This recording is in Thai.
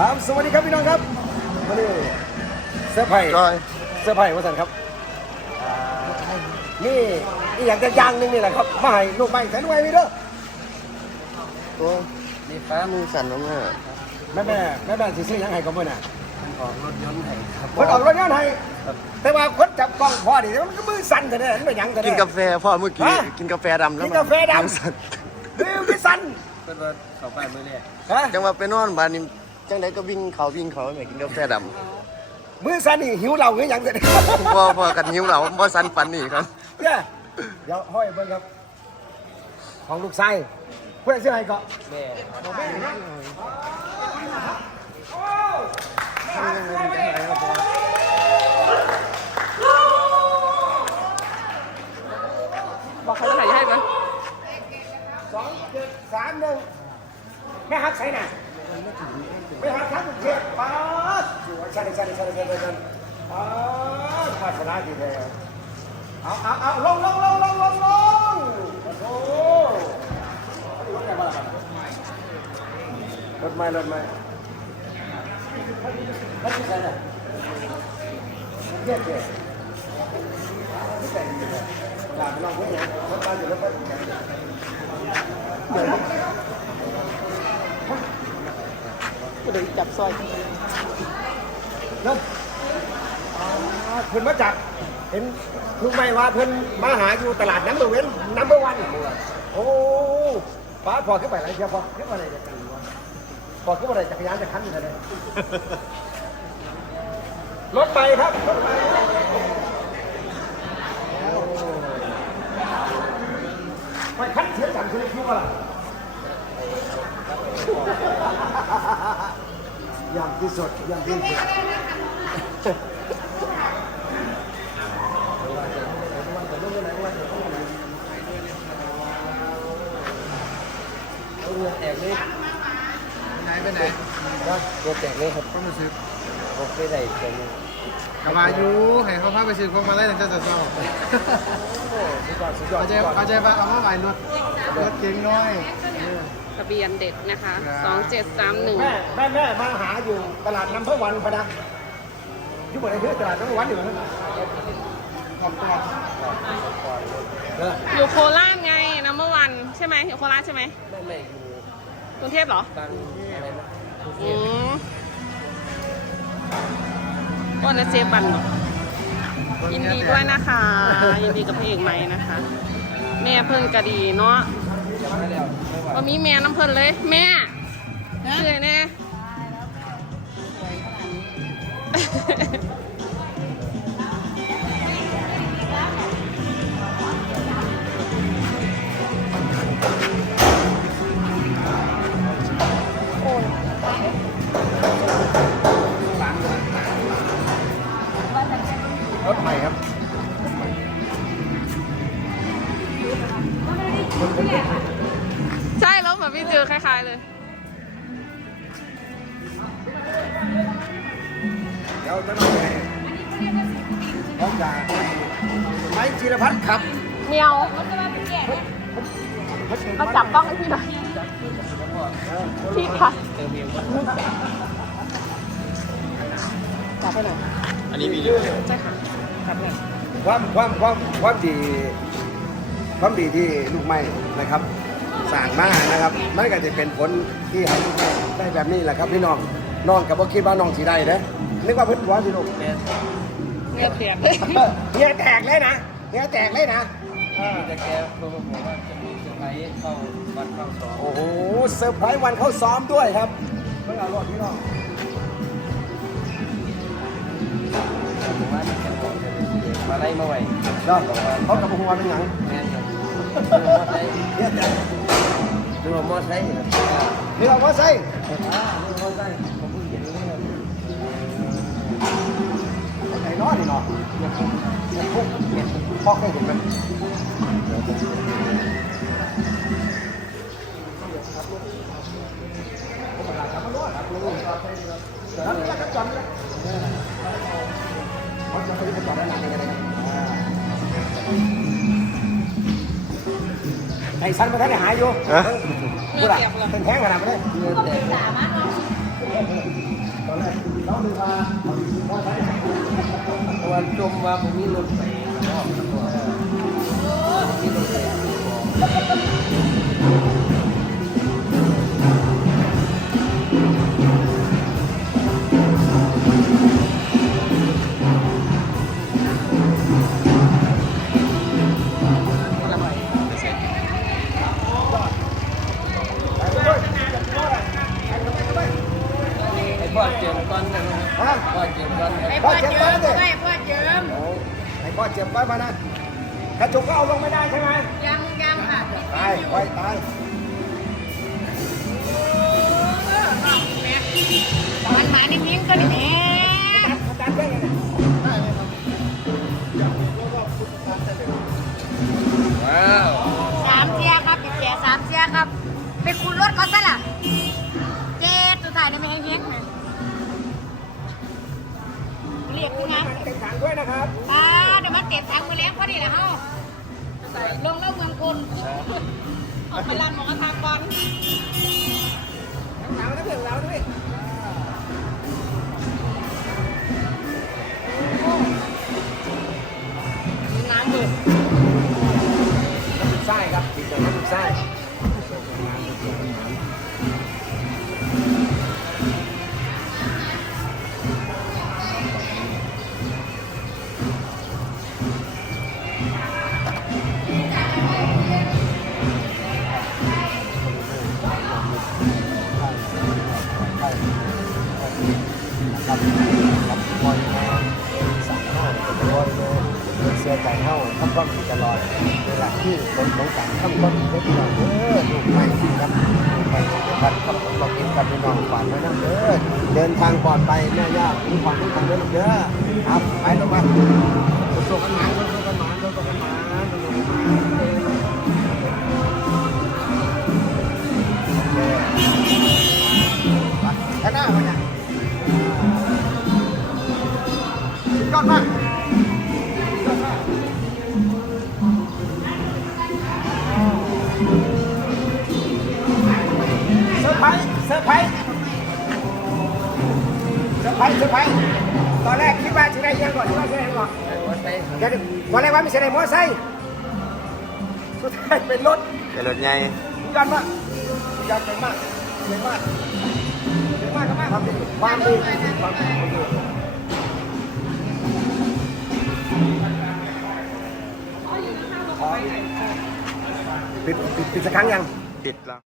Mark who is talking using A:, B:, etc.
A: ครับสวัสดีครับพี่น้องครับวันนี้เสื้อร์ไผ่
B: จอย
A: เสื้อร์ไผ่วสันครับอ่านี่อีกอย่างจะอย่างหนึงนี่แหละครับมาให้ลูกใหม่แสนไวมีเด้อ
B: โอ้มีฟ้ามือสั่นมาก
A: แม่แม่แม่แม่สิซื้อหยังให้ก็มื้อน่ะ
B: ของรถยนต์ให้ครับ
A: คนออกรถยนต์ให้แต่ว่าคนจับกล้องพอดิมันก็มือสั่นกันเด้อมันเป็นหยังกัน
B: กิ
A: เด้
B: นกาแฟพ่อเมื่อกี้
A: ฮะ
B: กินกาแฟดำแล้ว
A: กินกาแฟดำ
B: มือสั่น
A: เฮ้ยมันสั่น
C: เพิ่นว่าเขาไปมื้อแรก
A: ฮะ
B: จังว่าไปนอนบ้านนี่ จังไดก็วิ่งเขาวิ่งเขาแม่กินกาแฟด
A: มือสั่นนี่หิวเหล้าหรือหยังกันำ
B: พ่อพ่อกันหิวเหล่าพ่อสั่นปันนี่ครับ
A: เนี่ยเดี๋ยวห้อยเบิ่งครับ ของลูกชายเพื่อนซื้อให้ก็
C: แม่
A: บอกแม่นะ
D: บอกเขาจะถ่ายให้ไหม
A: สองเจ็ดสามหนึ่งแม่ฮักใส่น่ะไม่ฮั กทั้งเจ็ดป๊าดสวยใช่ใช่ใช่ใช่ใช่ใช่ป๊าดภาชนะดีแท้เอาเอาเอาลงลงลงลงลงลงโอ้โหรถใหม่รถใหม่รถที่ไหนน่ะเจ็ดเจ็ดไม่แต่เลยหลานลองเพื่อนรถมาอยู่รถไป
D: ก็เลยจับซอย
A: เริ่มอ๋อเพิ่นมาจากเห็นลุงไม่ว่าเพิ่นมาหาอยู่ตลาดน้ำเบอร์เว้นน้ำเบอร์วันโอ้ป้าพอขึ้นไปอะไรเชียวพอขึ้นมาอะไรจะกันพอขึ้นมาอะไรจักรยานจะคันอยู่เลยรถไปครับรถไปไปคันเสียจังคือคิวอะไร อย่างที่สุดอย่างที่สุด
C: เรือแตกเลย
E: ไหนไปไหน
C: เรือแตกเลยครับ
E: ก็มาซื้อ
C: บ่เคยได้เจอเลย
E: กบายูให้เขาพาไปซื้อพวงมาลัยตั้งแต่เช้า
A: สุดยอดสุดยอด
E: เขาใจเขาใจว่าเอามาไหวรถรถเก๋งน้อย
D: ทะเบียนเด็ดนะคะ
E: ครับ
D: 2731
A: แม่แม่แม่มาหาอยู่ตลาดน้ำพระวันพะนะอยู่บนไหนคือตลาดน้ำพระวันอยู่นะ
E: ขอบตัว
A: เออ
D: อยู่โคราชไงนัมเบอร์วันใช่ไหมอยู่โคราชใช่ไหม
C: ไม่ไม่อยู่
D: กรุงเทพเหรอ
C: บางอะไรนะกรุงเท
D: อื
C: พ
D: มวันละเจบันเหรอยินดีด้วยนะคะ ยินดีกับพระเอกไหมนะคะ แม่เพิ่นกะดีเนาะ
C: ยังไม่แล้ว ไม่ไหว
D: ว่ามีแม่น้ำเพิ่นเลย แม่เชื่อแน่
A: ร
D: เดี๋
A: ยวจะมาแข่งพร้อมจากไม้จีรพัฒน์ครับ
D: เมียวมาจับกล้องให้พี่หน่อยพี่ค่ะ
C: เติมเองว่า
D: จับไปหน่อย
C: อันนี้มีเรือ
D: ใช่ค่ะจับเลย
A: ความความความความดี ความดีที่ลูกไม้นะครับสั่งมานะครับมันก็จะเป็นผลที่ให้ลูกไม้ได้แบบนี้แหละครับพี่น้องน้องกับว่าคิดว่าน้องสีได้เด้ นึกว่าเพิ่นหัวสิลูก
C: แม่
D: เงียบเสียงเลย
A: เฮียแตกเลยนะเฮียแตกเลยนะเออ
C: มีแต่แกโทรมาบอกว่าจะมีเซอร์ไพรส์เข้าวัดเข้าสอง
A: โอ้โหเซอร์ไพรส์วันเข้าซ้อมด้วยครับเพิ่งเอารถพี่น้อง
C: ผมว่าที่แกบอกจะเป็นเด็กมาไล่มาไหว
A: เนาะเขากับหัวเป็นหยัง
C: แม่นครับดูมอไซค์
A: เฮียแตก
C: ดูมอไซค์ครับ
A: นี่เราว่าใส่
C: อ่าดูมอไซค์ผมเพิ่งเห็น
A: เนาะเนี่ยคุกเนี่ยพ่อเวันจม
C: ว่าผมมีรถไปรอบทั้งหมดมีรถไป พ่อเจียมก้อนพ่อเจ็
A: บไว้ดิพ่อเจ็บไอ้พ่อเจ็บไว้มานะกระจกก็เอาลงไม่ได้ใช่ไหม
D: ยังยังค่ะ
A: ตายไว้ตาย
D: มันหมานิ่งๆก็นี่แม่
A: อาจารย์ได้ไงเนี่ย
C: ว้าว
F: สามเสียครับพี่แกสามเสียครับไปคุณรถเขาซะล่ะ กกูนะ
A: เต็มถังด้วยนะครับ
F: ป้าเดี๋ยวมันเต็มถังไปแล้วพอดีแล้วเฮาลงแล้วเมืองคน
D: เอาพลังหมอกระทะก่อน
A: ถังแล้วเพื่อนเราด้วย
D: น้ำเบิด
A: ยใจเท่าทำความผิดตลอดเวลาที่คนสงสารทำความผิดได้พี่น้องเด้อลูกไม่ครับลูกไม่ครับทำความผิดกับพี่น้องฝากไว้นะเด้อเดินทางปลอดภัยแม่ย่าคุ้มครองทุกท่านเด้อเด้อครับไปแลงมาตัวกันหมานตัวกันหมานตัวกันหมานตัวกันหมานข้างหน้าไปเนี่ยยอดมาก ซอร์ไพรส์เซอร์ไพรส์เซอร์ไพรส์ตอนแรกคิดว่าจะได้ยังก่อนคิดว่าจะได้ยังก่อน
C: วัดไป
A: เดี๋ยวตอนแรกว่าไม่ใช่ได้มอไซค์สุดท้ายเป็นรถ
B: เป็นรถใหญ่
A: ยอดมากยอดเก่งมากเก่งมากเก่งมากก็มากครับดีความดีความดีความดีปิดปิดปิดสักครั้งยัง
B: ปิดแล้ว